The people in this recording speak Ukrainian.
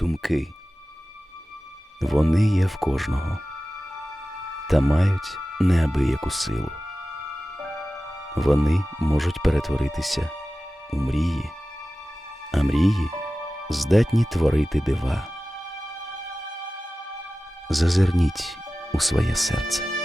думки. Вони є в кожного та мають неабияку силу. Вони можуть перетворитися у мрії, а мрії здатні творити дива. Зазирніть у своє серце.